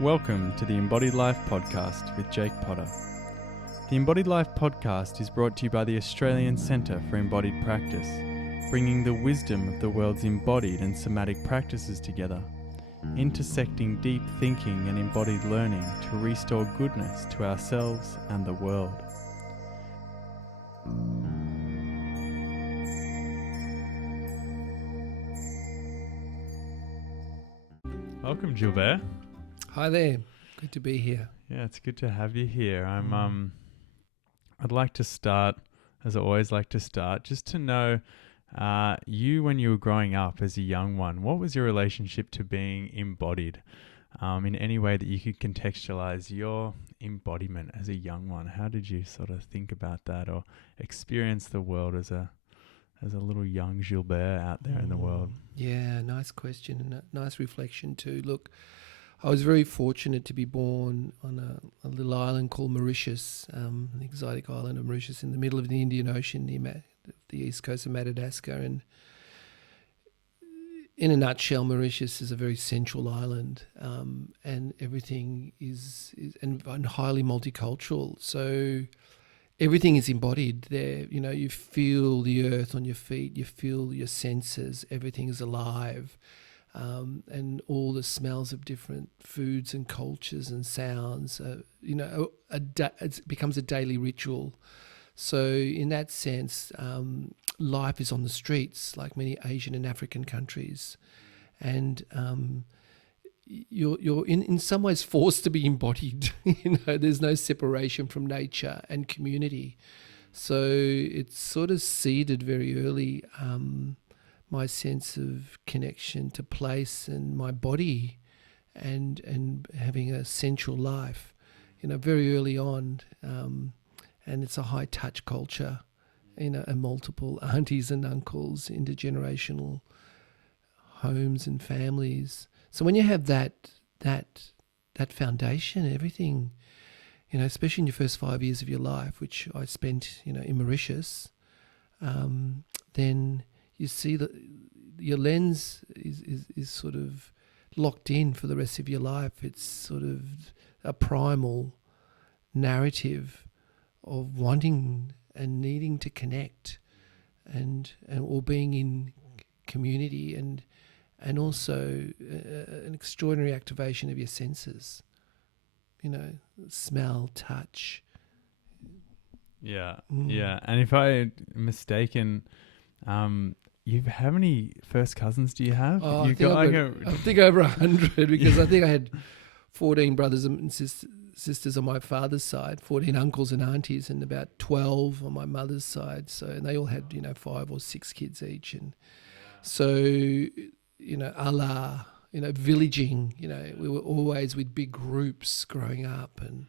Welcome to the Embodied Life podcast with Jake Potter. The Embodied Life podcast is brought to you by the Australian Centre for Embodied Practice, bringing the wisdom of the world's embodied and somatic practices together, intersecting deep thinking and embodied learning to restore goodness to ourselves and the world. Welcome, Gilbert. Hi there. Good to be here. Yeah, it's good to have you here. I'd like to start, as I always like to start, just to know you when you were growing up as a young one. What was your relationship to being embodied? In any way that you could contextualize your embodiment as a young one. How did you sort of think about that or experience the world as a little young Gilbert out there in the world? Yeah, nice question and a nice reflection too. Look, I was very fortunate to be born on a little island called Mauritius, an exotic island of Mauritius in the middle of the Indian Ocean near the east coast of Madagascar. And in a nutshell, Mauritius is a very central island, and everything is highly multicultural. So everything is embodied there. You know, you feel the earth on your feet, you feel your senses, everything is alive. And all the smells of different foods and cultures and sounds, it becomes a daily ritual. So in that sense, life is on the streets like many Asian and African countries. And you're in some ways forced to be embodied. There's no separation from nature and community. So it's sort of seeded very early, my sense of connection to place and my body and having a sensual life, very early on. And it's a high touch culture, and multiple aunties and uncles, intergenerational homes and families. So when you have that foundation, everything, especially in your first 5 years of your life, which I spent, in Mauritius, then you see that your lens is sort of locked in for the rest of your life. It's sort of a primal narrative of wanting and needing to connect and or being in community and also an extraordinary activation of your senses, smell, touch. Yeah. And if I'm mistaken, how many first cousins do you have? Oh, I think over 100 because I think I had 14 brothers and sisters on my father's side, 14 uncles and aunties, and about 12 on my mother's side. So, and they all had, 5 or 6 kids each. And so, villaging, we were always with big groups growing up, and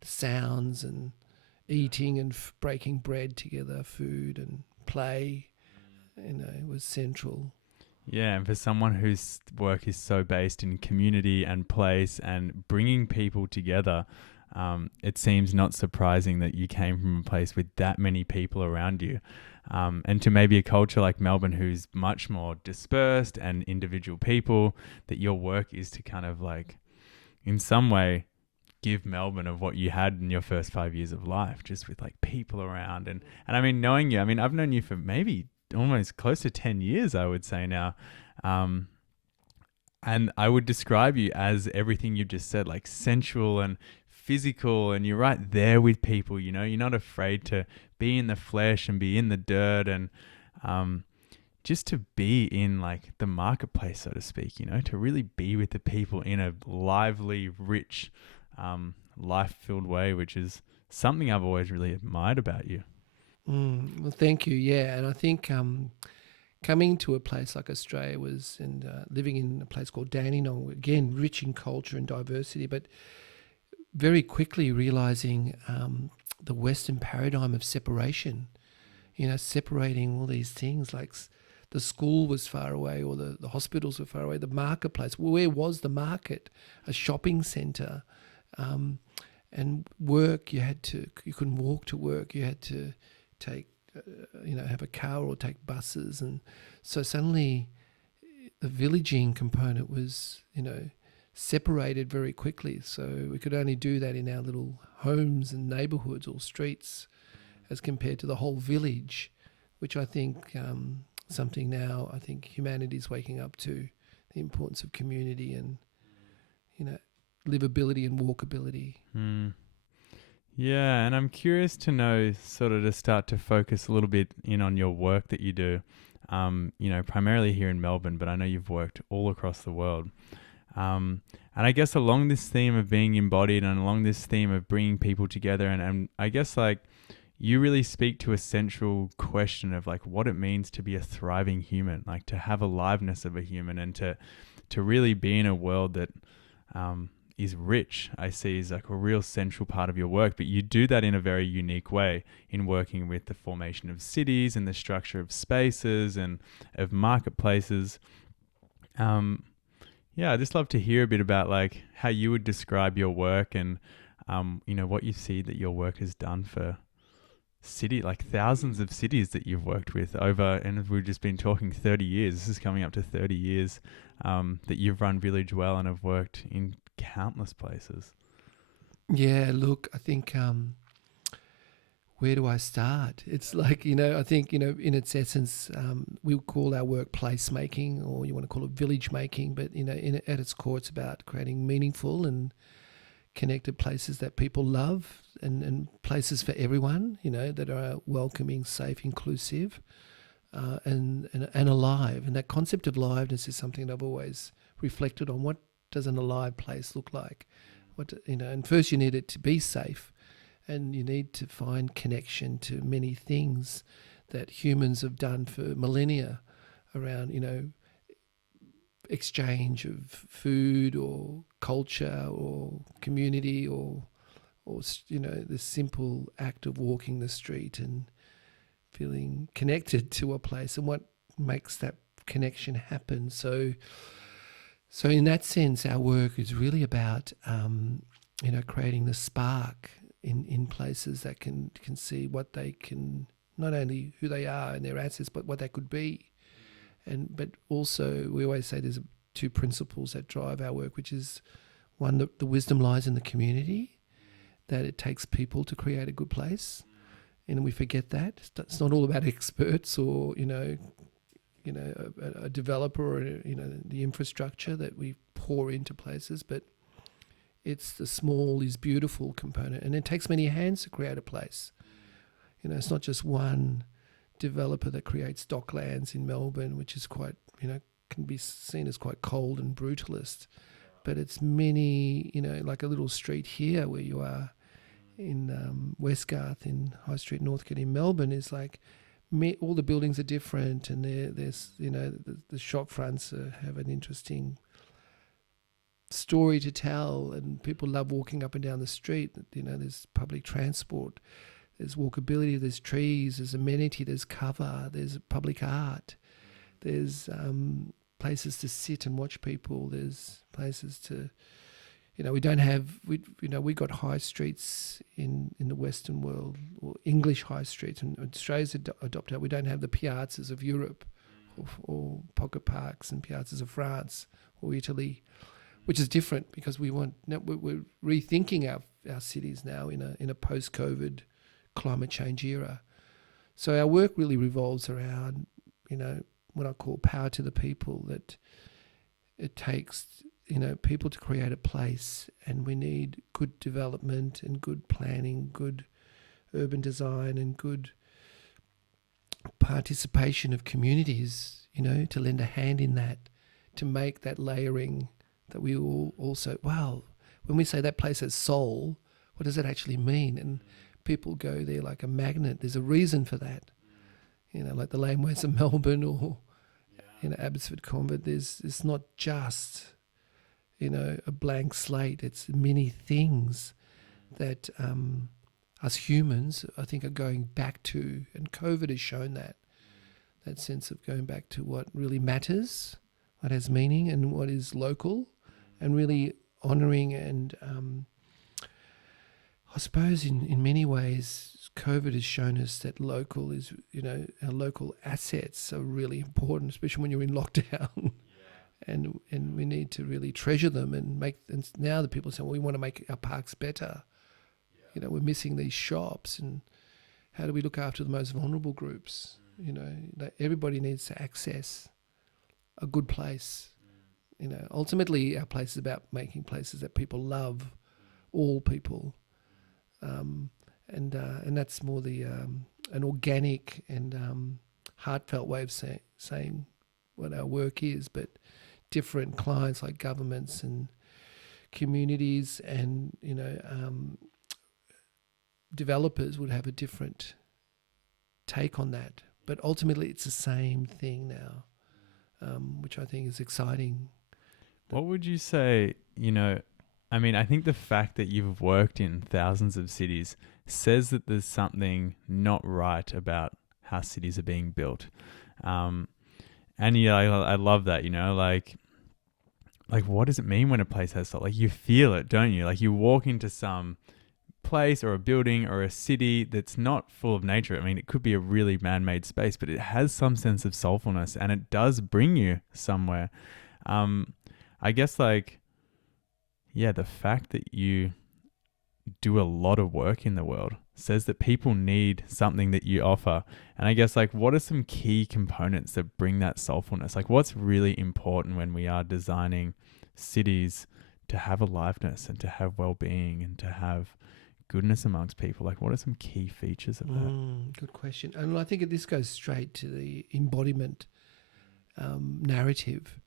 the sounds and eating and breaking bread together, food and play. It was central. Yeah, and for someone whose work is so based in community and place and bringing people together, it seems not surprising that you came from a place with that many people around you. And to maybe a culture like Melbourne who's much more dispersed and individual people, that your work is to kind of like, in some way, give Melbourne of what you had in your first 5 years of life, just with like people around. And I mean, knowing you, I've known you for maybe almost close to 10 years, I would say now. And I would describe you as everything you just said, like sensual and physical, and you're right there with people, you're not afraid to be in the flesh and be in the dirt and just to be in like the marketplace, so to speak, to really be with the people in a lively, rich, life-filled way, which is something I've always really admired about you. Well, thank you. Yeah, and I think coming to a place like Australia and living in a place called Dandenong, again, rich in culture and diversity, but very quickly realising the Western paradigm of separation, separating all these things, like the school was far away or the hospitals were far away, the marketplace. Where was the market? A shopping centre. And work, you couldn't walk to work, you had to take, have a car or take buses. And so suddenly the villaging component was, separated very quickly. So we could only do that in our little homes and neighbourhoods or streets, as compared to the whole village, which I think something now I think humanity is waking up to, the importance of community and, you know, livability and walkability. Yeah, and I'm curious to know, sort of to start to focus a little bit in on your work that you do, you know, primarily here in Melbourne, but I know you've worked all across the world. And I guess along this theme of being embodied and along this theme of bringing people together, and I guess like you really speak to a central question of like what it means to be a thriving human, like to have aliveness of a human, and to really be in a world that is rich, I see is like a real central part of your work. But you do that in a very unique way in working with the formation of cities and the structure of spaces and of marketplaces. Yeah, I'd just love to hear a bit about like how you would describe your work and, you know, what you see that your work has done for like thousands of cities that you've worked with over, and we've just been talking 30 years. This is coming up to 30 years that you've run Village well and have worked in countless places. Yeah, look, I think where do I start? It's like, you know, I think, you know, in its essence, we call our work placemaking, or you want to call it village making, but, you know, at its core, it's about creating meaningful and connected places that people love, and places for everyone, you know, that are welcoming, safe, inclusive, and alive. And that concept of aliveness is something that I've always reflected on. What does an alive place look like? What, you know, and first you need it to be safe, and you need to find connection to many things that humans have done for millennia around, you know, exchange of food or culture or community, or you know, the simple act of walking the street and feeling connected to a place, and what makes that connection happen. So in that sense, our work is really about, you know, creating the spark in places that can see what they can, not only who they are and their assets, but what they could be. But also, we always say there's two principles that drive our work, which is one, that the wisdom lies in the community, that it takes people to create a good place, and we forget that. It's not all about experts or, you know, a developer, or, you know, the infrastructure that we pour into places, but it's the small is beautiful component, and it takes many hands to create a place. You know, it's not just one developer that creates docklands in Melbourne, which is quite, you know, can be seen as quite cold and brutalist, but it's many, you know, like a little street here where you are in Westgarth in High Street, Northcote in Melbourne, is like all the buildings are different, and there's, you know, the shop fronts have an interesting story to tell, and people love walking up and down the street. You know, there's public transport, there's walkability, there's trees, there's amenity, there's cover, there's public art, there's places to sit and watch people, there's places to, you know, we got high streets in the Western world, or English high streets, and Australia's adopted. We don't have the piazzas of Europe, or pocket parks and piazzas of France or Italy, which is different, because we're rethinking our cities now in a post-COVID climate change era. So our work really revolves around, you know, what I call power to the people, that it takes, you know, people to create a place, and we need good development and good planning, good urban design, and good participation of communities, you know, to lend a hand in that, to make that layering that we all also, wow, when we say that place has soul, what does that actually mean? And people go there like a magnet. There's a reason for that. You know, like the Laneways of Melbourne, or, you know, Abbotsford Convent. It's not just, you know, a blank slate. It's many things that us humans, I think, are going back to, and COVID has shown that sense of going back to what really matters, what has meaning, and what is local, and really honouring. And I suppose in many ways, COVID has shown us that local is, you know, our local assets are really important, especially when you're in lockdown. and we need to really treasure them and make. And now the people say, well, we want to make our parks better. You know, we're missing these shops, and how do we look after the most vulnerable groups? You know, that everybody needs to access a good place. You know, ultimately, our place is about making places that people love, all people, and that's more the an organic and heartfelt way of saying what our work is. But different clients like governments and communities and developers would have a different take on that. But ultimately, it's the same thing now, which I think is exciting. What would you say, I mean, I think the fact that you've worked in thousands of cities says that there's something not right about how cities are being built. And I love that, like what does it mean when a place has stuff? Like you feel it, don't you? Like you walk into some place or a building or a city that's not full of nature. I mean, it could be a really man-made space, but it has some sense of soulfulness and it does bring you somewhere. I guess the fact that you do a lot of work in the world says that people need something that you offer. And I guess what are some key components that bring that soulfulness? Like what's really important when we are designing cities to have aliveness and to have well-being and to have goodness amongst people? Like what are some key features of that? Good question. And I think this goes straight to the embodiment narrative.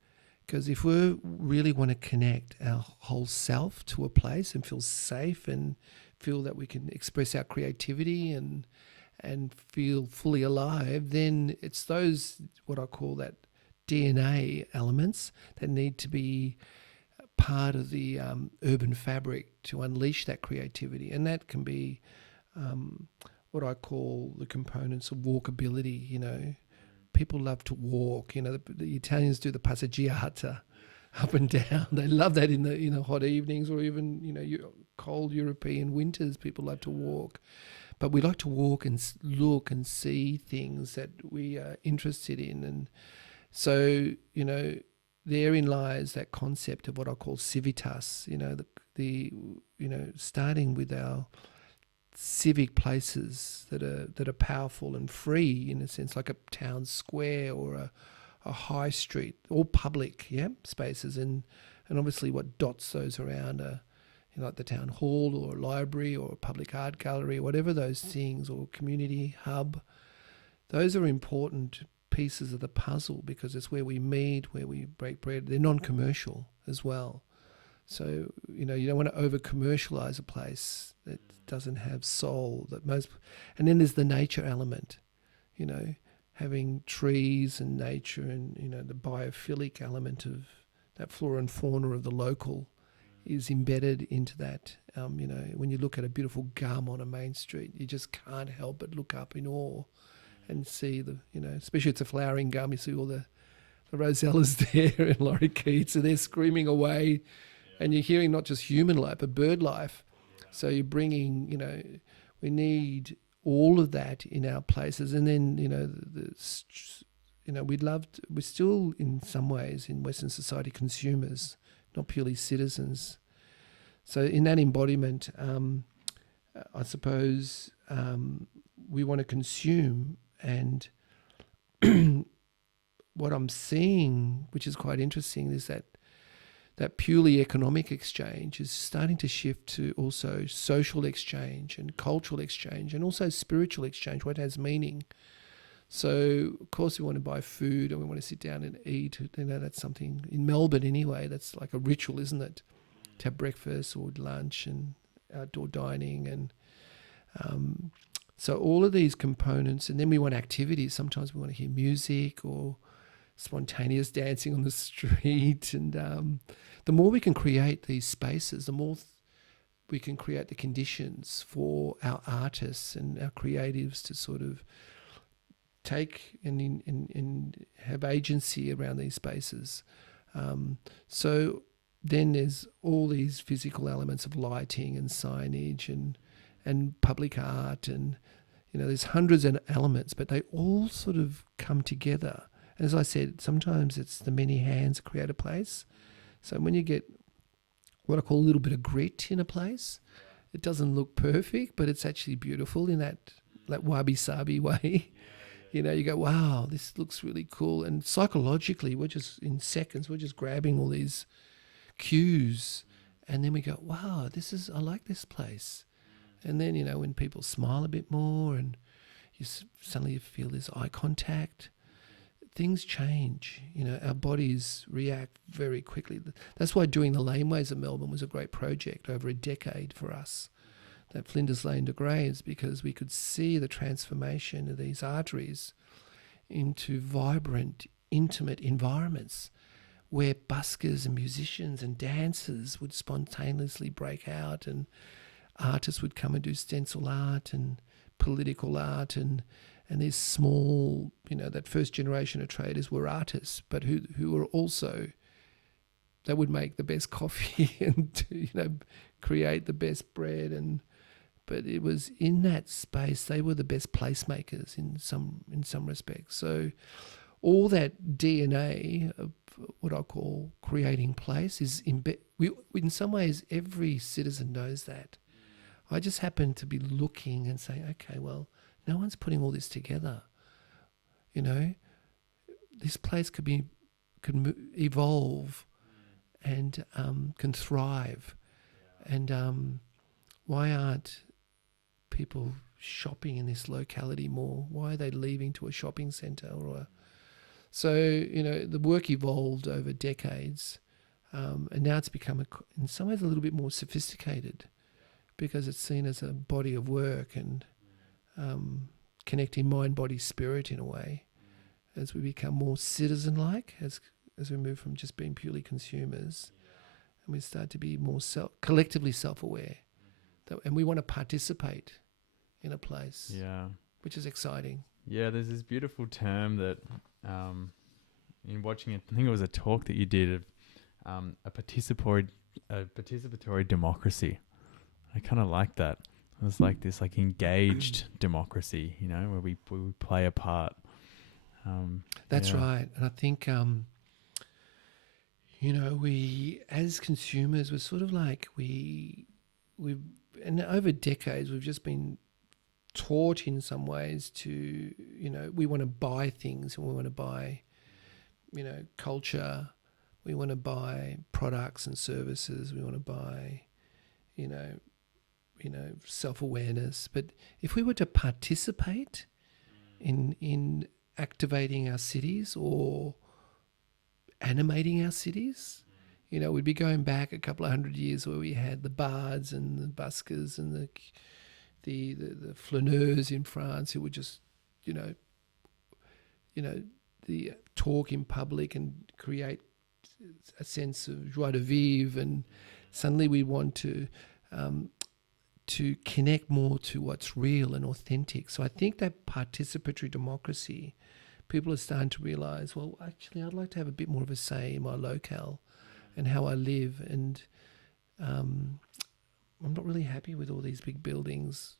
Because if we really want to connect our whole self to a place and feel safe and feel that we can express our creativity and feel fully alive, then it's those, what I call that DNA elements that need to be part of the urban fabric to unleash that creativity. And that can be what I call the components of walkability, People love to walk. The Italians do the passeggiata up and down. They love that in the hot evenings or even cold European winters. People love to walk, but we like to walk and look and see things that we are interested in. And so therein lies that concept of what I call civitas. The starting with our civic places that are powerful and free in a sense, like a town square or a high street, all public spaces, and obviously what dots those around are like the town hall or a library or a public art gallery, whatever those things, or community hub. Those are important pieces of the puzzle because it's where we meet, where we break bread. They're non-commercial as well. So, you don't want to over-commercialize a place that doesn't have soul. And then there's the nature element, having trees and nature and, the biophilic element of that flora and fauna of the local is embedded into that. When you look at a beautiful gum on a main street, you just can't help but look up in awe and see especially it's a flowering gum, you see all the rosellas there and lorikeets, and they're screaming away. And you're hearing not just human life, but bird life. So you're bringing, we need all of that in our places. And then, we're still in some ways in Western society consumers, not purely citizens. So in that embodiment, I suppose we want to consume. And what I'm seeing, which is quite interesting, is that purely economic exchange is starting to shift to also social exchange and cultural exchange and also spiritual exchange, what has meaning. So, of course, we want to buy food and we want to sit down and eat. That's something, in Melbourne anyway, that's like a ritual, isn't it? To have breakfast or lunch and outdoor dining. And so all of these components, and then we want activities. Sometimes we want to hear music or spontaneous dancing on the street, and the more we can create these spaces, the more we can create the conditions for our artists and our creatives to sort of take and have agency around these spaces. So then there's all these physical elements of lighting and signage and public art, and there's hundreds of elements, but they all sort of come together. As I said, sometimes it's the many hands that create a place. So when you get what I call a little bit of grit in a place, it doesn't look perfect, but it's actually beautiful in that wabi-sabi way. You know, you go, wow, this looks really cool. And psychologically, we're just in seconds, we're just grabbing all these cues. And then we go, wow, I like this place. And then, you know, when people smile a bit more and suddenly feel this eye contact, things change. You know, our bodies react very quickly. That's why doing the Laneways of Melbourne was a great project over a decade for us. That Flinders Lane to Graves, because we could see the transformation of these arteries into vibrant, intimate environments where buskers and musicians and dancers would spontaneously break out, and artists would come and do stencil art and political art, and these small, you know, that first generation of traders were artists, but who were also, they would make the best coffee and, you know, create the best bread, but it was in that space they were the best placemakers in some respects. So all that DNA of what I call creating place is in some ways every citizen knows that. I just happen to be looking and saying, okay, well, no one's putting all this together. You know, this place could evolve and can thrive. And why aren't people shopping in this locality more? Why are they leaving to a shopping centre? So, you know, the work evolved over decades, and now it's become, in some ways, a little bit more sophisticated because it's seen as a body of work and connecting mind, body, spirit in a way as we become more citizen-like, as we move from just being purely consumers, and we start to be more collectively self-aware. And we want to participate in a place, which is exciting. Yeah, there's this beautiful term that in watching it, I think it was a talk that you did of a participatory democracy. I kind of like that. It was like this engaged democracy, you know, where we play a part. That's right. And I think, you know, we as consumers, we're sort of like and over decades, we've just been taught in some ways to, you know, we want to buy things and we want to buy, you know, culture. We want to buy products and services. We want to buy, you know, self-awareness. But if we were to participate in activating our cities or animating our cities, you know, we'd be going back a couple of 100 years where we had the bards and the buskers and the flaneurs in France who would just, you know, the talk in public and create a sense of joie de vivre, and suddenly we want to connect more to what's real and authentic. So I think that participatory democracy, people are starting to realise, well, actually, I'd like to have a bit more of a say in my locale and how I live. And I'm not really happy with all these big buildings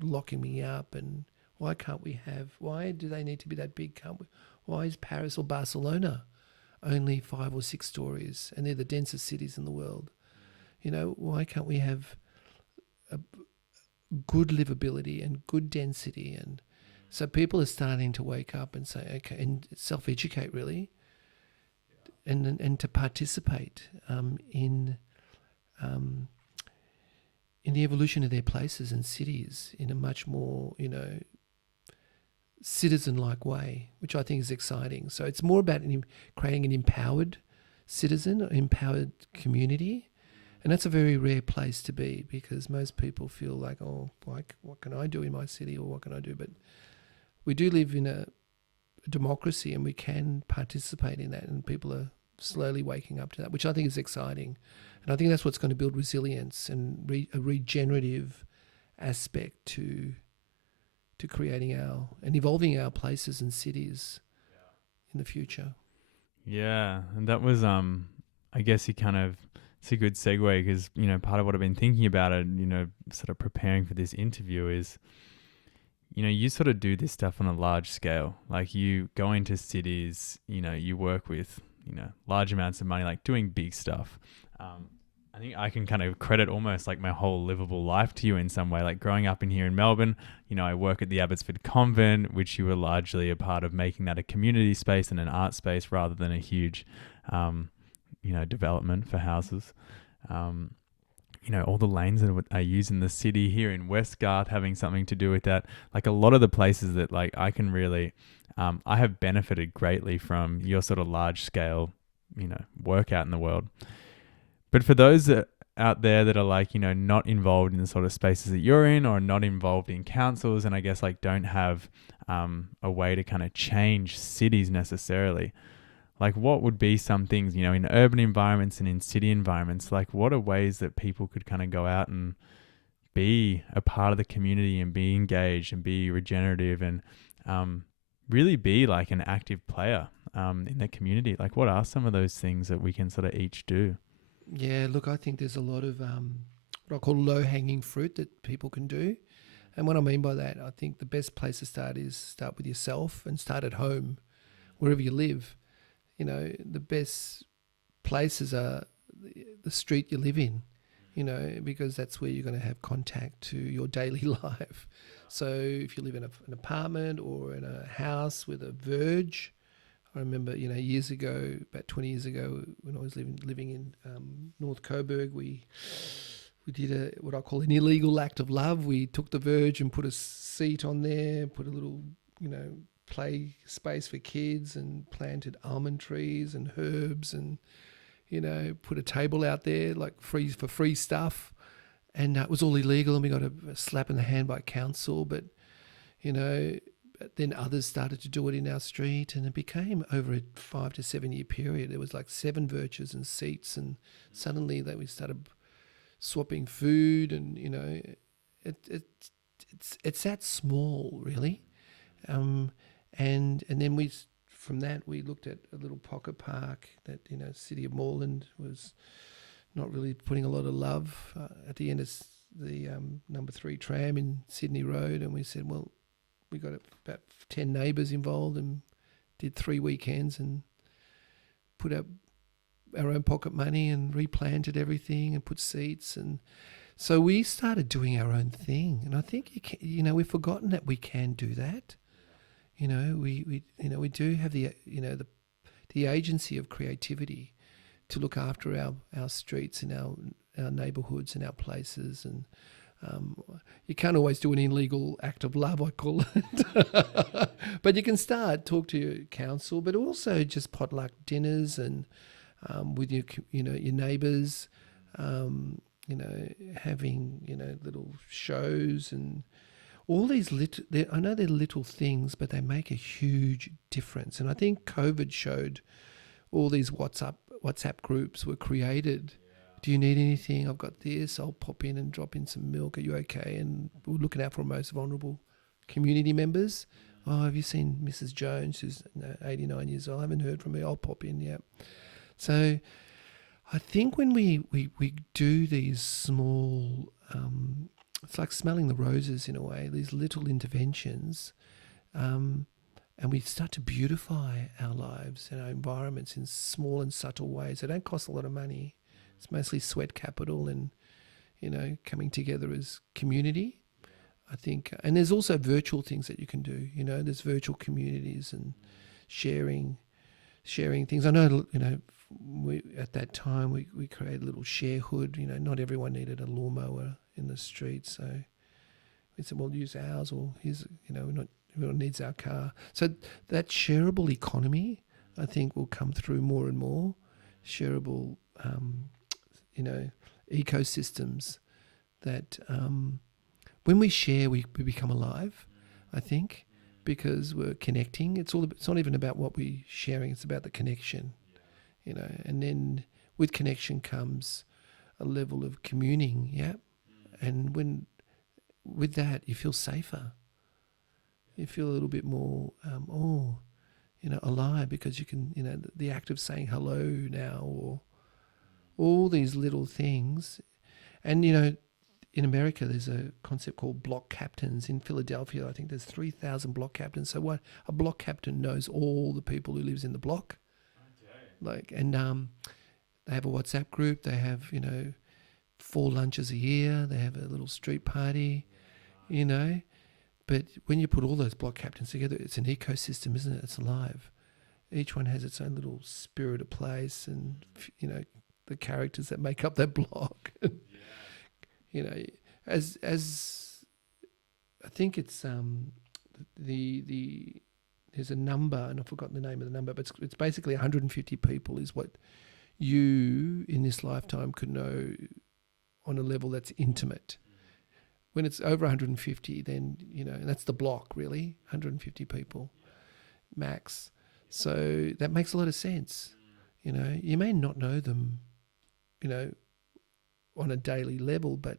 locking me up. And why do they need to be that big? Why is Paris or Barcelona only 5 or 6 stories and they're the densest cities in the world? You know, why can't we have a good livability and good density? And so people are starting to wake up and say, okay, and self-educate really, and to participate in the evolution of their places and cities in a much more, you know, citizen-like way, which I think is exciting. So it's more about creating an empowered citizen, an empowered community. And that's a very rare place to be, because most people feel like, oh, what can I do in my city, or what can I do? But we do live in a democracy and we can participate in that, and people are slowly waking up to that, which I think is exciting. And I think that's what's going to build resilience and a regenerative aspect to creating and evolving our places and cities in the future. Yeah, and that was, I guess it's a good segue, because, you know, part of what I've been thinking about it, you know, sort of preparing for this interview is, you sort of do this stuff on a large scale. Like you go into cities, you work with, large amounts of money, like doing big stuff. I think I can kind of credit almost like my whole livable life to you in some way. Like growing up in here in Melbourne, I work at the Abbotsford Convent, which you were largely a part of making that a community space and an art space rather than a huge, development for houses. All the lanes that I use in the city here in West Garth having something to do with that. Like a lot of the places that like I can really, I have benefited greatly from your sort of large scale, work out in the world. But for those out there that are like, not involved in the sort of spaces that you're in or not involved in councils and I guess like don't have a way to kind of change cities necessarily, like what would be some things, in urban environments and in city environments, like what are ways that people could kind of go out and be a part of the community and be engaged and be regenerative and really be like an active player in the community? Like what are some of those things that we can sort of each do? Yeah, look, I think there's a lot of what I call low-hanging fruit that people can do. And what I mean by that, I think the best place to start is start with yourself and start at home, wherever you live. The best places are the street you live in, because that's where you're going to have contact to your daily life. So if you live in an apartment or in a house with a verge, I remember, years ago, about 20 years ago, when I was living in North Coburg, we did what I call an illegal act of love. We took the verge and put a seat on there, put a little, play space for kids and planted almond trees and herbs and, put a table out there like free stuff. And it was all illegal and we got a slap in the hand by council. But then others started to do it in our street and it became over a 5 to 7 year period. There was like 7 verges and seats and suddenly we started swapping food and, it's that small really. And then from that we looked at a little pocket park that, City of Moreland was not really putting a lot of love at the end of the number 3 tram in Sydney Road. And we said, well, we got about 10 neighbours involved and did 3 weekends and put up our own pocket money and replanted everything and put seats. And so we started doing our own thing. And I think, we've forgotten that we can do that. We do have the agency of creativity to look after our streets and our neighbourhoods and our places. And you can't always do an illegal act of love, I call it. But you can talk to your council, but also just potluck dinners and with your neighbours, having, little shows and all these I know they're little things, but they make a huge difference. And I think COVID showed all these WhatsApp groups were created. Do you need anything? I've got this. I'll pop in and drop in some milk. Are you okay? And we're looking out for our most vulnerable community members. Oh, have you seen Mrs. Jones, who's 89 years old? I haven't heard from her. I'll pop in, yeah. So I think when we do these small, it's like smelling the roses in a way, these little interventions, and we start to beautify our lives and our environments in small and subtle ways. They don't cost a lot of money. It's mostly sweat capital and, coming together as community, I think. And there's also virtual things that you can do. There's virtual communities and sharing things. I know, at that time we created a little share hood. Not everyone needed a lawnmower in the street. So we said, well, use ours, or not everyone needs our car. So that shareable economy, I think, will come through more and more. Shareable ecosystems that when we share, we become alive, I think, because we're connecting. It's not even about what we're sharing, it's about the connection, and then with connection comes a level of communing, yeah. And with that, you feel safer. You feel a little bit more, alive, because you can, the act of saying hello now, or all these little things. And, in America, there's a concept called block captains. In Philadelphia, I think there's 3,000 block captains. So what a block captain knows all the people who lives in the block. Like, and they have a WhatsApp group. They have, 4 lunches a year. They have a little street party, But when you put all those block captains together, it's an ecosystem, isn't it? It's alive. Each one has its own little spirit of place, and the characters that make up that block. As I think it's the there's a number, and I've forgotten the name of the number, but it's basically 150 people is what you in this lifetime could know on a level that's intimate. When it's over 150, then, and that's the block really, 150 people max. So that makes a lot of sense. You may not know them, on a daily level, but,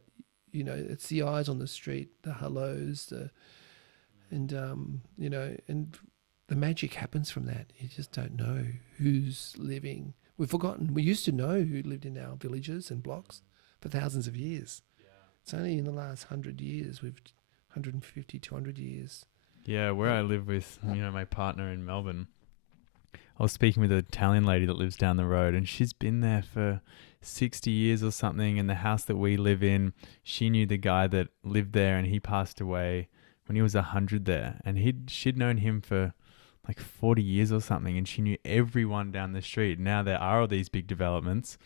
it's the eyes on the street, the hellos, and the magic happens from that. You just don't know who's living. We've forgotten. We used to know who lived in our villages and blocks for thousands of years. It's only in the last 100 years, 150, 200 years. Yeah, where I live with, my partner in Melbourne, I was speaking with an Italian lady that lives down the road, and she's been there for 60 years or something. And the house that we live in, she knew the guy that lived there, and he passed away when he was 100 there. And she'd known him for like 40 years or something, and she knew everyone down the street. Now there are all these big developments.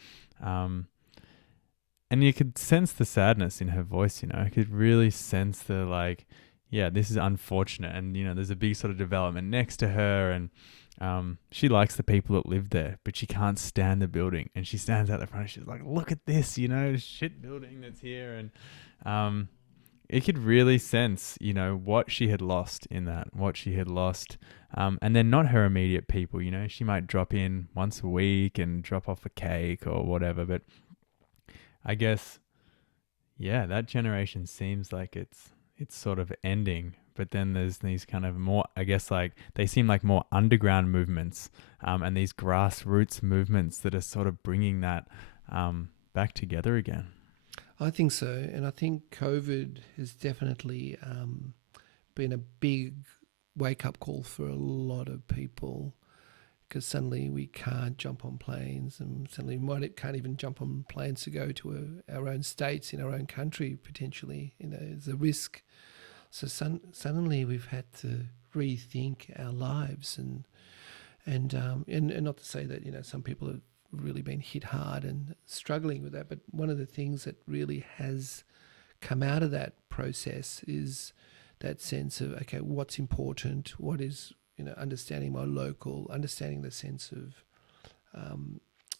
And you could sense the sadness in her voice, I could really sense the this is unfortunate. And, there's a big sort of development next to her, and she likes the people that live there, but she can't stand the building. And she stands out the front and she's like, look at this, shit building that's here. And it could really sense, what she had lost in that, and then not her immediate people, she might drop in once a week and drop off a cake or whatever. But I guess, that generation seems like it's sort of ending. But then there's these kind of more, I guess, they seem like more underground movements, and these grassroots movements that are sort of bringing that back together again. I think so. And I think COVID has definitely been a big wake-up call for a lot of people, because suddenly we can't jump on planes, and suddenly we can't even jump on planes to go to our own states in our own country, potentially. There's a risk. So suddenly we've had to rethink our lives, and not to say that some people have really been hit hard and struggling with that, but one of the things that really has come out of that process is that sense of, okay, what's important, what is understanding my local, understanding the sense of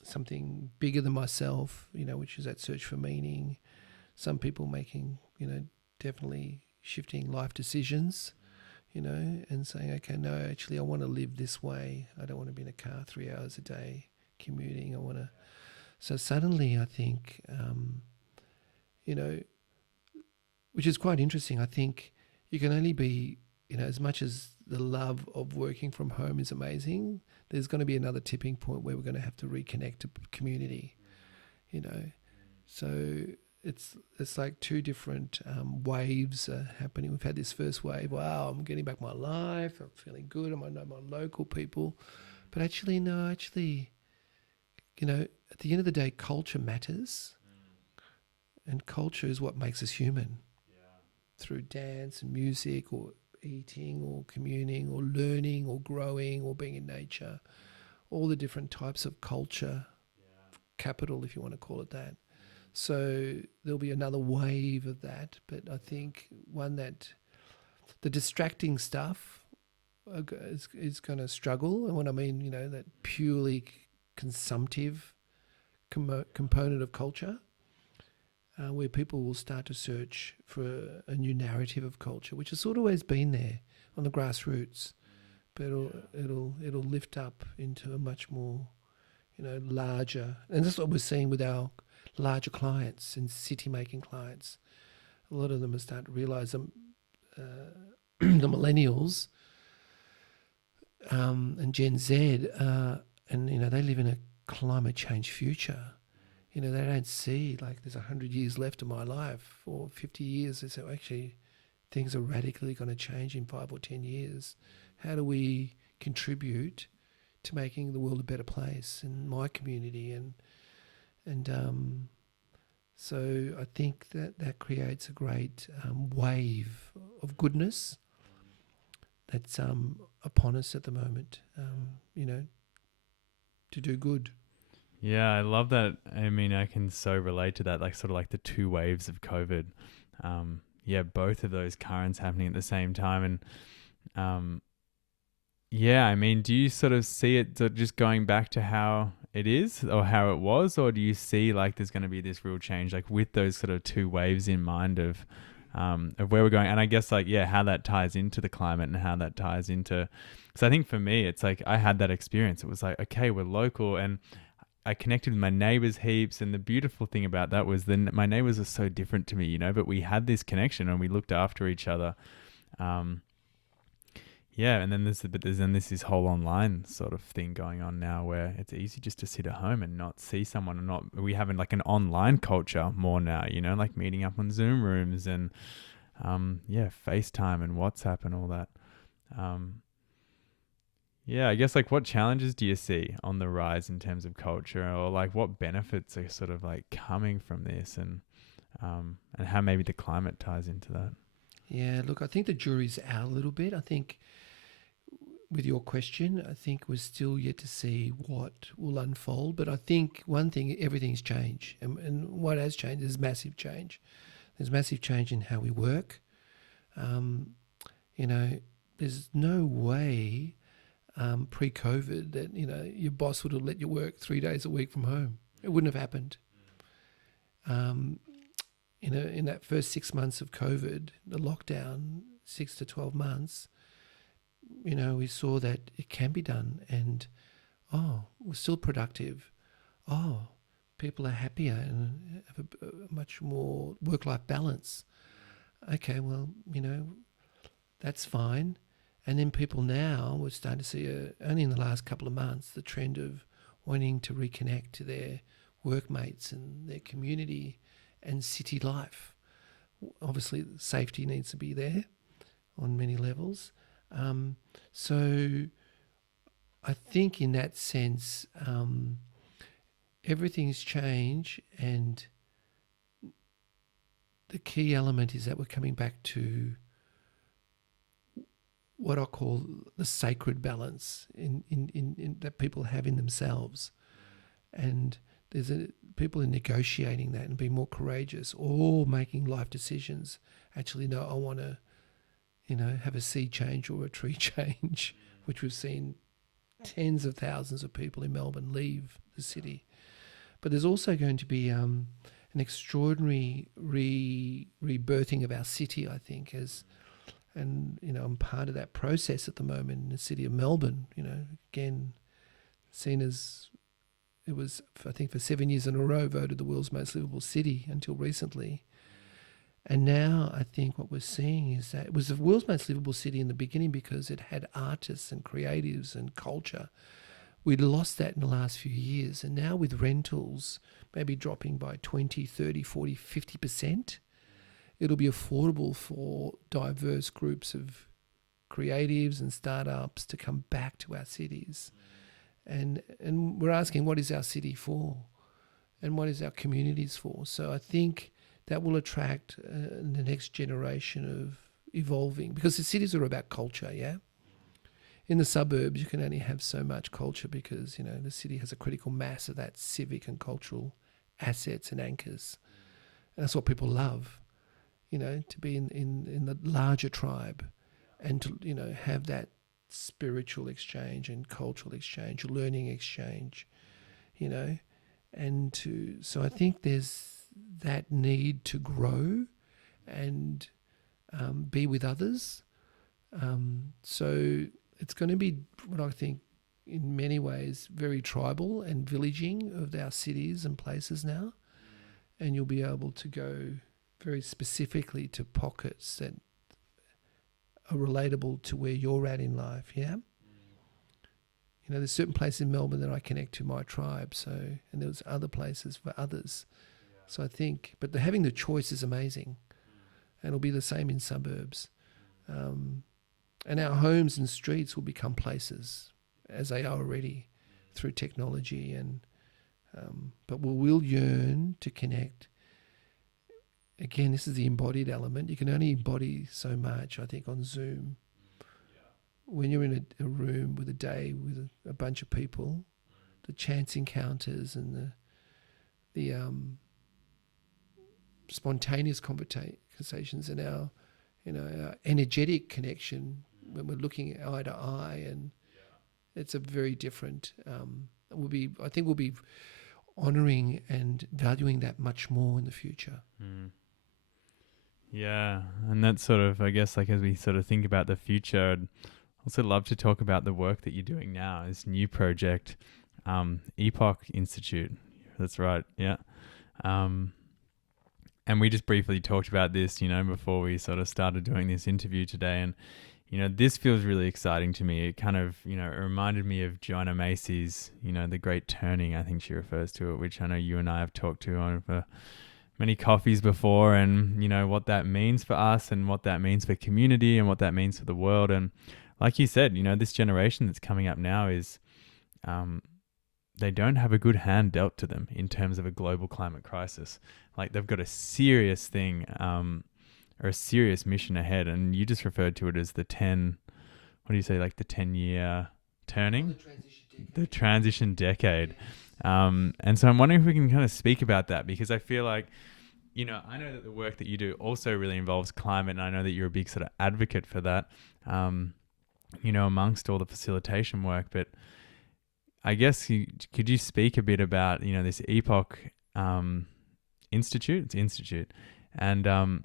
something bigger than myself, which is that search for meaning. Some people making definitely shifting life decisions, and saying, okay, no, actually I want to live this way. I don't want to be in a car 3 hours a day commuting. So suddenly I think, which is quite interesting. I think you can only be, as much as the love of working from home is amazing, there's going to be another tipping point where we're going to have to reconnect to community, So it's like two different waves are happening. We've had this first wave, wow, I'm getting back my life, I'm feeling good, I might know my local people. But actually, at the end of the day, culture matters. And culture is what makes us human. Through dance and music, or eating, or communing, or learning, or growing, or being in nature. All the different types of culture, capital if you want to call it that. So there'll be another wave of that, but I think one that the distracting stuff is going to struggle. And what I mean, that purely consumptive component of culture, where people will start to search for a new narrative of culture, which has sort of always been there on the grassroots, but it'll lift up into a much more, larger. And that's what we're seeing with our larger clients and city-making clients. A lot of them are starting to realise the millennials and Gen Z, and they live in a climate change future. they don't see like there's 100 years left of my life or 50 years. They say, actually, things are radically going to change in 5 or 10 years. How do we contribute to making the world a better place in my community? And so I think that creates a great wave of goodness that's upon us at the moment, to do good. Yeah, I love that. I mean, I can so relate to that, like sort of like the two waves of COVID. Yeah, both of those currents happening at the same time. And yeah, I mean, do you sort of see it just going back to how it is or how it was, or do you see like there's going to be this real change, like with those sort of two waves in mind of where we're going? And I guess like, yeah, how that ties into the climate and how that ties into, because I think for me, it's like I had that experience. It was like, okay, we're local, and I connected with my neighbors heaps. And the beautiful thing about that was my neighbors are so different to me, but we had this connection and we looked after each other. Yeah, and then there's this whole online sort of thing going on now where it's easy just to sit at home and not see someone, and we have like an online culture more now, like meeting up on Zoom rooms and FaceTime and WhatsApp and all that. Yeah, I guess like what challenges do you see on the rise in terms of culture, or like what benefits are sort of like coming from this, and how maybe the climate ties into that? Yeah, look, I think the jury's out a little bit. I think with your question, I think we're still yet to see what will unfold. But I think one thing, everything's changed. And what has changed is massive change. There's massive change in how we work. There's no way pre-COVID that, your boss would have let you work 3 days a week from home. It wouldn't have happened. In that first 6 months of COVID, the lockdown, 6 to 12 months, we saw that it can be done, and we're still productive. People are happier and have a much more work-life balance. Okay, well, that's fine. And then people now, we're starting to see, only in the last couple of months, the trend of wanting to reconnect to their workmates and their community and city life. Obviously, safety needs to be there on many levels. So I think in that sense, everything's changed, and the key element is that we're coming back to what I call the sacred balance in that people have in themselves. And there's people in negotiating that and being more courageous, or making life decisions. Actually, no, I want to, have a sea change or a tree change, which we've seen tens of thousands of people in Melbourne leave the city. But there's also going to be an extraordinary rebirthing of our city, I think, and I'm part of that process at the moment in the city of Melbourne. Again, seen as it was, I think, for 7 years in a row, voted the world's most livable city until recently. And now I think what we're seeing is that it was the world's most livable city in the beginning because it had artists and creatives and culture. We'd lost that in the last few years. And now with rentals maybe dropping by 20, 30, 40, 50%, it'll be affordable for diverse groups of creatives and startups to come back to our cities. And we're asking, what is our city for? And what is our communities for? So I think that will attract the next generation of evolving, because the cities are about culture, yeah? In the suburbs, you can only have so much culture because, the city has a critical mass of that civic and cultural assets and anchors. And that's what people love, to be in the larger tribe and to, have that spiritual exchange and cultural exchange, learning exchange, so I think there's that need to grow and be with others. So it's going to be what I think in many ways very tribal and villaging of our cities and places now. And you'll be able to go very specifically to pockets that are relatable to where you're at in life, yeah? there's certain places in Melbourne that I connect to my tribe. So, and there's other places for others. So I think, but having the choice is amazing, and it'll be the same in suburbs. And our homes and streets will become places, as they are already, through technology. And but we will yearn to connect. Again, this is the embodied element. You can only embody so much, I think, on Zoom. When you're in a room with a bunch of people, the chance encounters and the spontaneous conversations and our energetic connection when we're looking eye to eye, and it's a very different. I think we'll be honouring and valuing that much more in the future. Yeah, and that's sort of, I guess, like as we sort of think about the future, I'd also love to talk about the work that you're doing now, this new project, Epoch Institute. That's right, yeah. And we just briefly talked about this, before we sort of started doing this interview today. And, this feels really exciting to me. It kind of, it reminded me of Joanna Macy's, the Great Turning, I think she refers to it, which I know you and I have talked to over many coffees before, and, what that means for us and what that means for community and what that means for the world. And like you said, this generation that's coming up now is, they don't have a good hand dealt to them in terms of a global climate crisis. Like, they've got a serious thing, or a serious mission ahead. And you just referred to it as the 10-year turning? The transition decade. And so I'm wondering if we can kind of speak about that, because I feel like, I know that the work that you do also really involves climate, and I know that you're a big sort of advocate for that, amongst all the facilitation work. But I guess, could you speak a bit about, this Epoch Institute? It's Institute. And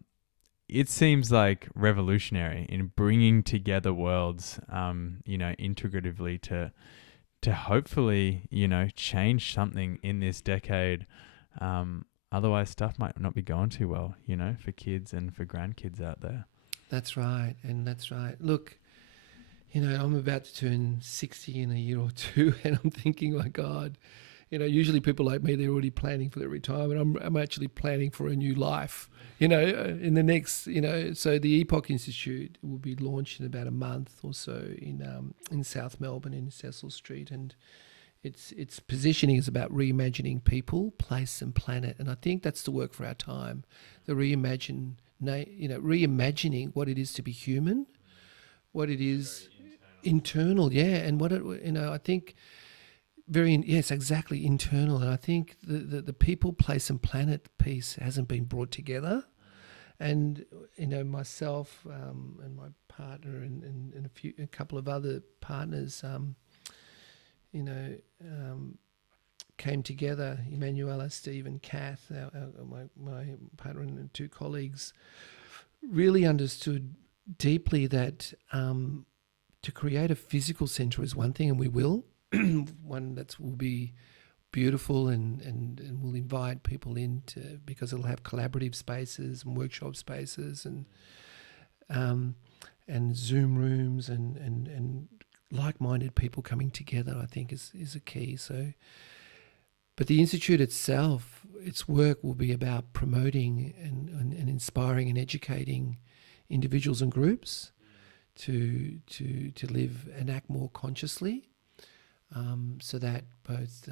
it seems like revolutionary in bringing together worlds, integratively to hopefully, change something in this decade. Otherwise, stuff might not be going too well, for kids and for grandkids out there. That's right. And that's right. Look, I'm about to turn 60 in a year or two, and I'm thinking, my God, usually people like me, they're already planning for their retirement. I'm actually planning for a new life, in the next, so the Epoch Institute will be launched in about a month or so in South Melbourne, in Cecil Street. And its positioning is about reimagining people, place and planet. And I think that's the work for our time, the reimagining what it is to be human, what it is internal, and what it, I think yes, exactly, internal. And I think the people, place and planet piece hasn't been brought together. And myself and my partner and a couple of other partners, came together. Emanuela, Steve, and Kath, my partner and two colleagues, really understood deeply that to create a physical centre is one thing, and we will, one that will be beautiful and will invite people in because it'll have collaborative spaces and workshop spaces and Zoom rooms and like-minded people coming together, I think is a key. So, but the Institute itself, its work will be about promoting and inspiring and educating individuals and groups to live and act more consciously, so that both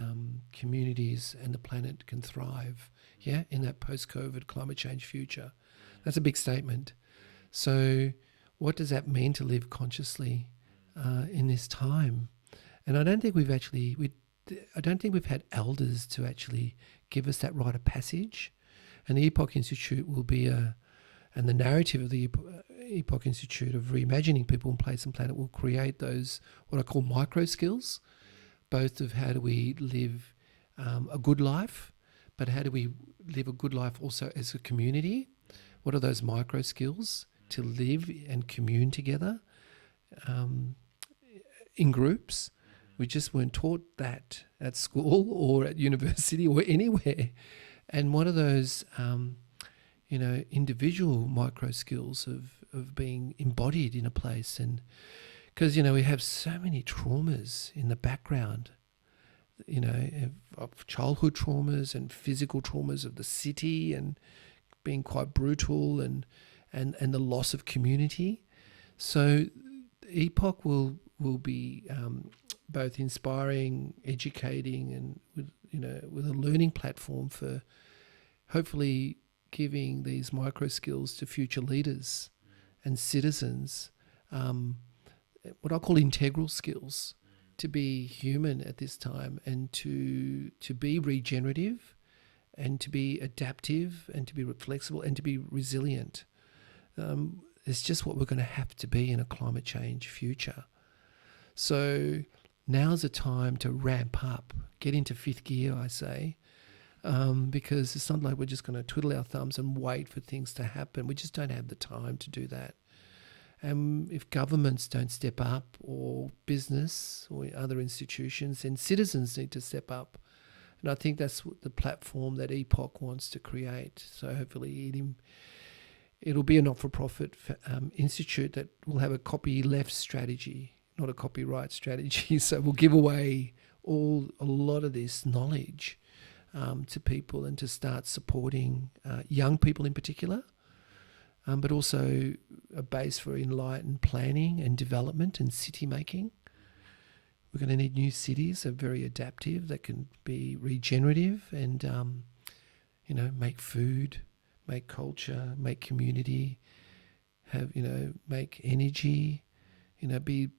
communities and the planet can thrive, in that post-COVID climate change future. That's a big statement. So what does that mean to live consciously in this time? And I don't think we've had elders to actually give us that rite of passage. And the Epoch Institute will be and the narrative of the Epoch Institute of reimagining people in place and planet will create those, what I call micro skills, both of how do we live a good life, but how do we live a good life also as a community? What are those micro skills to live and commune together in groups? We just weren't taught that at school or at university or anywhere. And what are those, individual micro skills of being embodied in a place and Because, we have so many traumas in the background, of childhood traumas and physical traumas of the city and being quite brutal and the loss of community. So Epoch will be both inspiring, educating, and with a learning platform for hopefully giving these micro skills to future leaders and citizens, what I call integral skills, to be human at this time and to be regenerative and to be adaptive and to be flexible and to be resilient. It's just what we're going to have to be in a climate change future. So now's the time to ramp up, get into fifth gear, I say, because it's not like we're just going to twiddle our thumbs and wait for things to happen. We just don't have the time to do that. And if governments don't step up, or business or other institutions, then citizens need to step up. And I think that's the platform that Epoch wants to create. So hopefully it'll be a not-for-profit institute that will have a copyleft strategy, not a copyright strategy. So we'll give away a lot of this knowledge to people and to start supporting young people in particular, but also a base for enlightened planning and development and city making. We're going to need new cities that are very adaptive, that can be regenerative and, make food, make culture, make community, make energy, be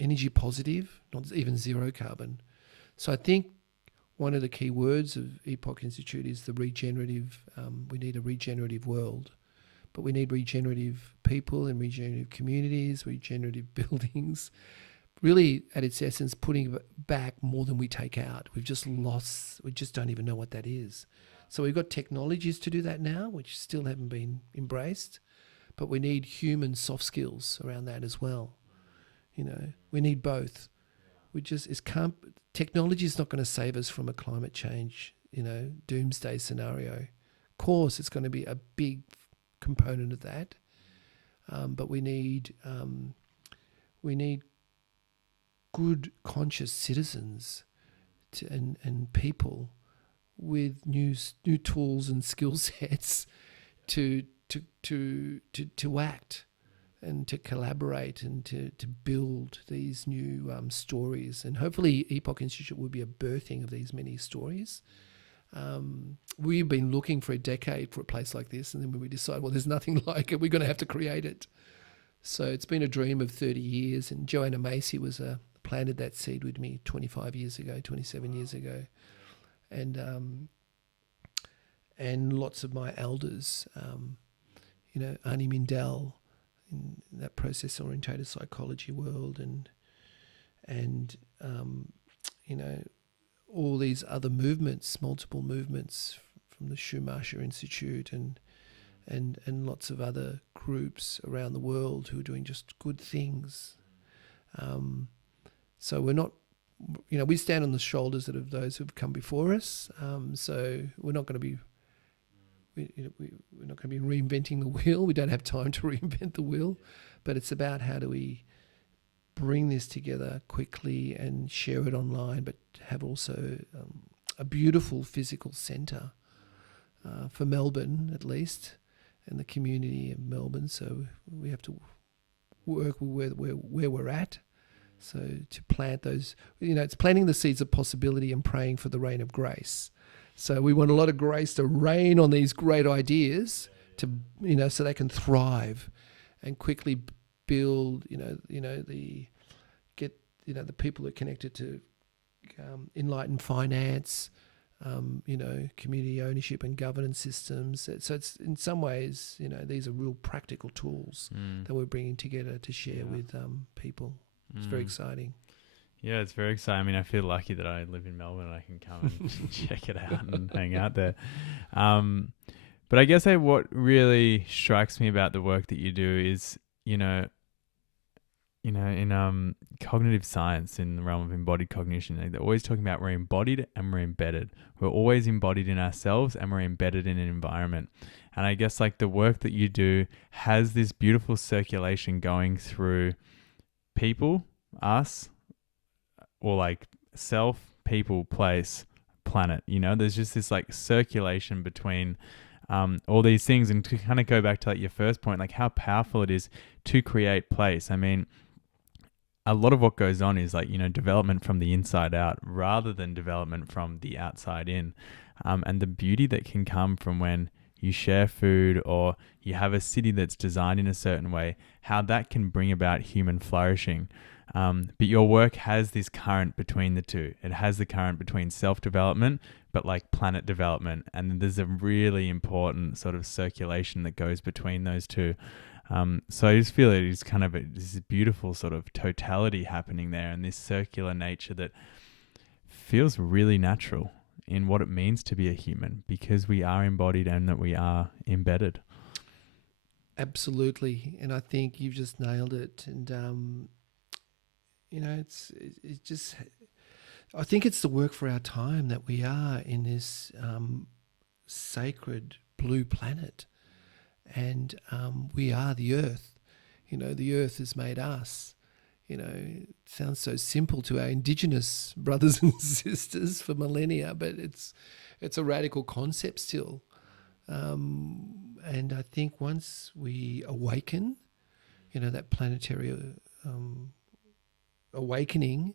energy positive, not even zero carbon. So I think one of the key words of Epoch Institute is the regenerative. We need a regenerative world, but we need regenerative people and regenerative communities, regenerative buildings. Really, at its essence, putting back more than we take out. We just don't even know what that is. So we've got technologies to do that now, which still haven't been embraced, but we need human soft skills around that as well. We need both. Technology is not going to save us from a climate change, doomsday scenario. Of course, it's going to be a big component of that, but we need good, conscious citizens and people with new tools and skill sets to act and to collaborate and to build these new stories. And hopefully Epoch Institute will be a birthing of these many stories. We've been looking for a decade for a place like this, and then when we decide, well, there's nothing like it, we're going to have to create it. So it's been a dream of 30 years, and Joanna Macy planted that seed with me 27 years ago. And lots of my elders, Arnie Mindell, in that process-orientated psychology world, and all these other movements, multiple movements from the Schumacher Institute and lots of other groups around the world who are doing just good things. So we're not, we stand on the shoulders of those who've come before us. So we're not going to be we're not going to be reinventing the wheel. We don't have time to reinvent the wheel, but it's about how do we bring this together quickly and share it online, but have also a beautiful physical centre for Melbourne, at least, and the community of Melbourne. So we have to work where we're at. So to plant those, it's planting the seeds of possibility and praying for the rain of grace. So we want a lot of grace to rain on these great ideas to, so they can thrive and quickly build, the people that are connected to enlightened finance, community ownership and governance systems. So it's in some ways, these are real practical tools that we're bringing together to share with people. It's very exciting. Yeah, it's very exciting. I mean, I feel lucky that I live in Melbourne and I can come and check it out and hang out there. But I guess what really strikes me about the work that you do is, in cognitive science, in the realm of embodied cognition, they're always talking about we're embodied and we're embedded. We're always embodied in ourselves and we're embedded in an environment. And I guess the work that you do has this beautiful circulation going through people, us, or like self, people, place, planet. You know, there's just this like circulation between all these things. And to kind of go back to like your first point, like how powerful it is to create place. I mean, a lot of what goes on is like, you know, development from the inside out rather than development from the outside in. And the beauty that can come from when you share food or you have a city that's designed in a certain way, how that can bring about human flourishing. But your work has this current between the two. It has the current between self-development, but like planet development. And there's a really important sort of circulation that goes between those two. So I just feel it is kind of this beautiful sort of totality happening there, and this circular nature that feels really natural in what it means to be a human, because we are embodied and that we are embedded. Absolutely. And I think you've just nailed it. And, you know, it's just, I think it's the work for our time that we are in this sacred blue planet. And we are the earth. You know, the earth has made us. You know, it sounds so simple to our indigenous brothers and sisters for millennia, but it's a radical concept still. And I think once we awaken, you know, that planetary awakening,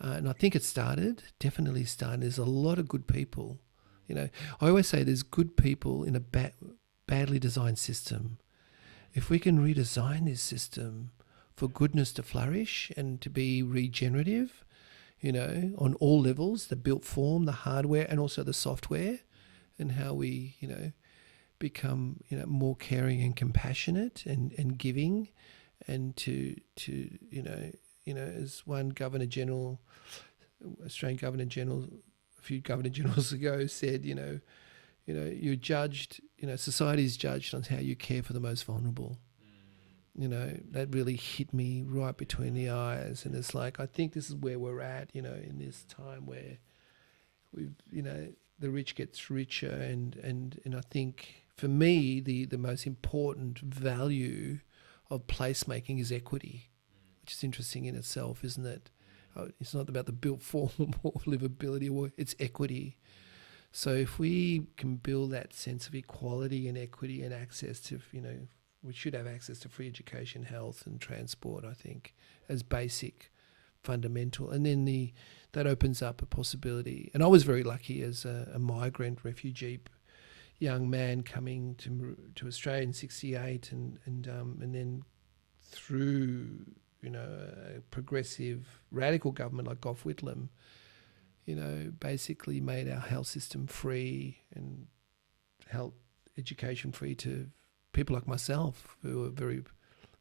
and I think it definitely started. There's a lot of good people. You know, I always say there's good people in a badly designed system. If we can redesign this system for goodness to flourish and to be regenerative, you know, on all levels, the built form, the hardware, and also the software, and how we, you know, become, you know, more caring and compassionate and giving, and to you know, as one Governor General, Australian Governor General, a few Governor Generals ago said, you know, you're judged, you know, society is judged on how you care for the most vulnerable. You know, that really hit me right between the eyes. And it's like, I think this is where we're at, you know, in this time where we've, you know, the rich gets richer. And I think for me, the most important value of placemaking is equity, which is interesting in itself, isn't it? It's not about the built form or livability, it's equity. So if we can build that sense of equality and equity and access to, you know, we should have access to free education, health and transport, I think, as basic, fundamental. And then that opens up a possibility. And I was very lucky as a migrant refugee young man coming to Australia in '68 and then through, you know, a progressive radical government like Gough Whitlam, you know, basically made our health system free and health education free to people like myself who were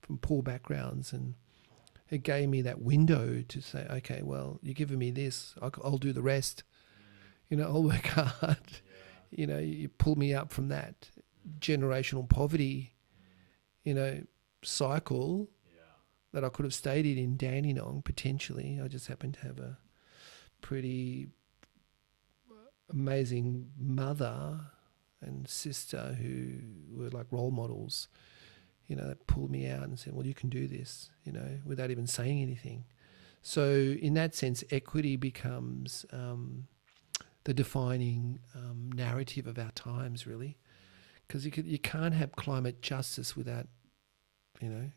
from poor backgrounds. And it gave me that window to say, okay, well, you're giving me this, I'll do the rest. You know, I'll work hard. You know, you pull me up from that generational poverty, you know, cycle that I could have stayed in Dandenong potentially. I just happened to have a pretty amazing mother and sister who were like role models, you know, that pulled me out and said, well, you can do this, you know, without even saying anything. So in that sense, equity becomes the defining narrative of our times, really, because you can't have climate justice without, you know,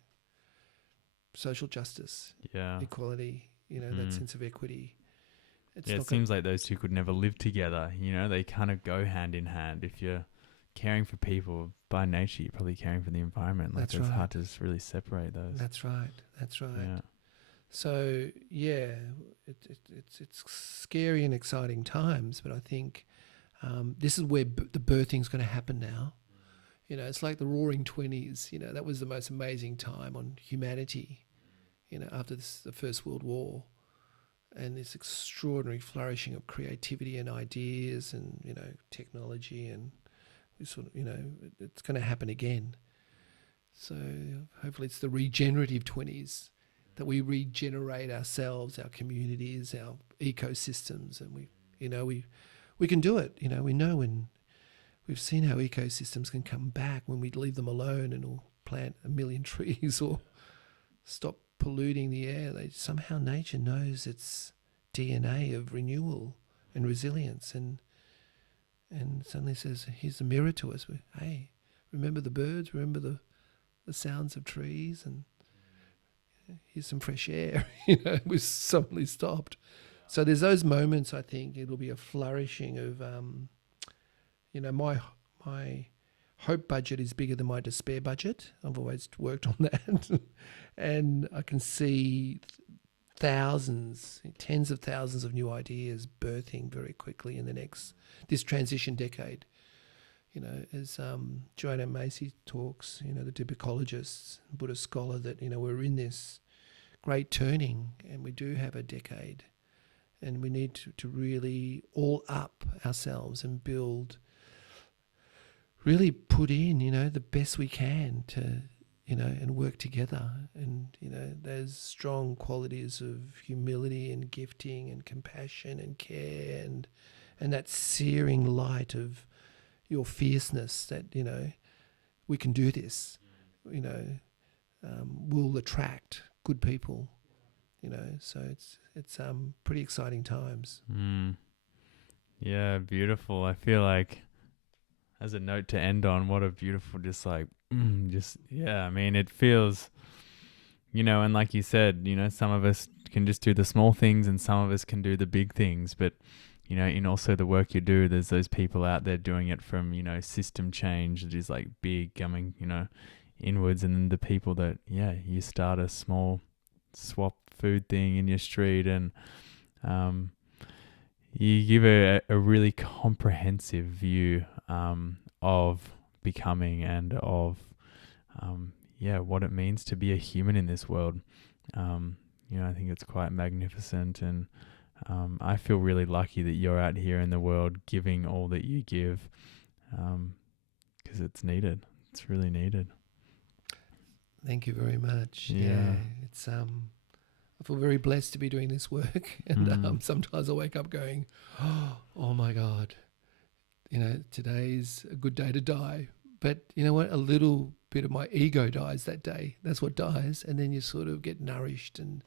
social justice, equality, you know, that sense of equity. It seems like those two could never live together. You know, they kind of go hand in hand. If you're caring for people, by nature, you're probably caring for the environment. Like, it's hard to just really separate those. That's right. Yeah. So, yeah, it's scary and exciting times, but I think this is where the birthing's going to happen now. You know, it's like the Roaring '20s. You know, that was the most amazing time on humanity, you know, after the First World War. And this extraordinary flourishing of creativity and ideas and, you know, technology, and we sort of, you know, it's going to happen again. So hopefully it's the regenerative 20s, that we regenerate ourselves, our communities, our ecosystems, and we can do it. You know, we know when we've seen how ecosystems can come back when we leave them alone and or plant 1 million trees or stop polluting the air. Somehow nature knows its DNA of renewal and resilience, and suddenly says, here's a mirror to us. Hey, remember the birds, remember the sounds of trees, and here's some fresh air. We suddenly stopped. So there's those moments. I think it'll be a flourishing of, my hope budget is bigger than my despair budget. I've always worked on that. And I can see thousands, tens of thousands of new ideas birthing very quickly in this transition decade. As Joanna Macy talks, the typicologist, Buddhist scholar, that, we're in this great turning, and we do have a decade, and we need to really all up ourselves and really put in, the best we can to, and work together. And, those strong qualities of humility and gifting and compassion and care and that searing light of your fierceness that, we can do this, will attract good people, so it's pretty exciting times. Yeah, beautiful. I feel like, as a note to end on, what a beautiful, I mean, it feels, and like you said, some of us can just do the small things and some of us can do the big things, but in also the work you do, there's those people out there doing it from, system change that is like big coming, inwards, and then the people that, you start a small swap food thing in your street, and you give a really comprehensive view of becoming and of what it means to be a human in this world. I think it's quite magnificent, and I feel really lucky that you're out here in the world giving all that you give, because it's needed. It's really needed. Thank you very much. Yeah. It's I feel very blessed to be doing this work, and sometimes I wake up going, oh my God, today's a good day to die. But you know what? A little bit of my ego dies that day. That's what dies, and then you sort of get nourished, and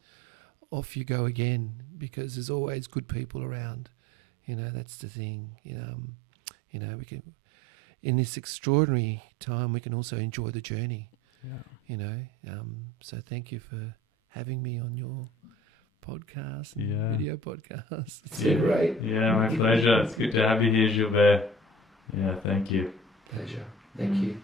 off you go again, because there's always good people around. That's the thing. We can, in this extraordinary time, we can also enjoy the journey. Yeah. So thank you for having me on your podcast and video podcast. It's been great. Yeah, my pleasure. It's good to have you here, Gilbert. Yeah, thank you. Pleasure. Thank you.